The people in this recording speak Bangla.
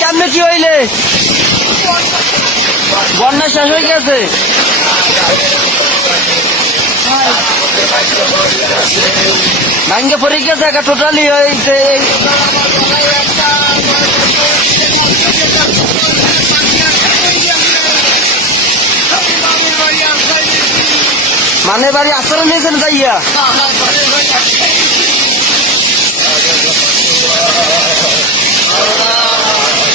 কেমনে কি হইলে বন্যা শেষ হয়ে গেছে ভাঙ্গে পড়ে গেছে একটা টোটালি হয়েছে মানে বাড়ি আশ্রয় নিয়েছেন যাইয়া Allah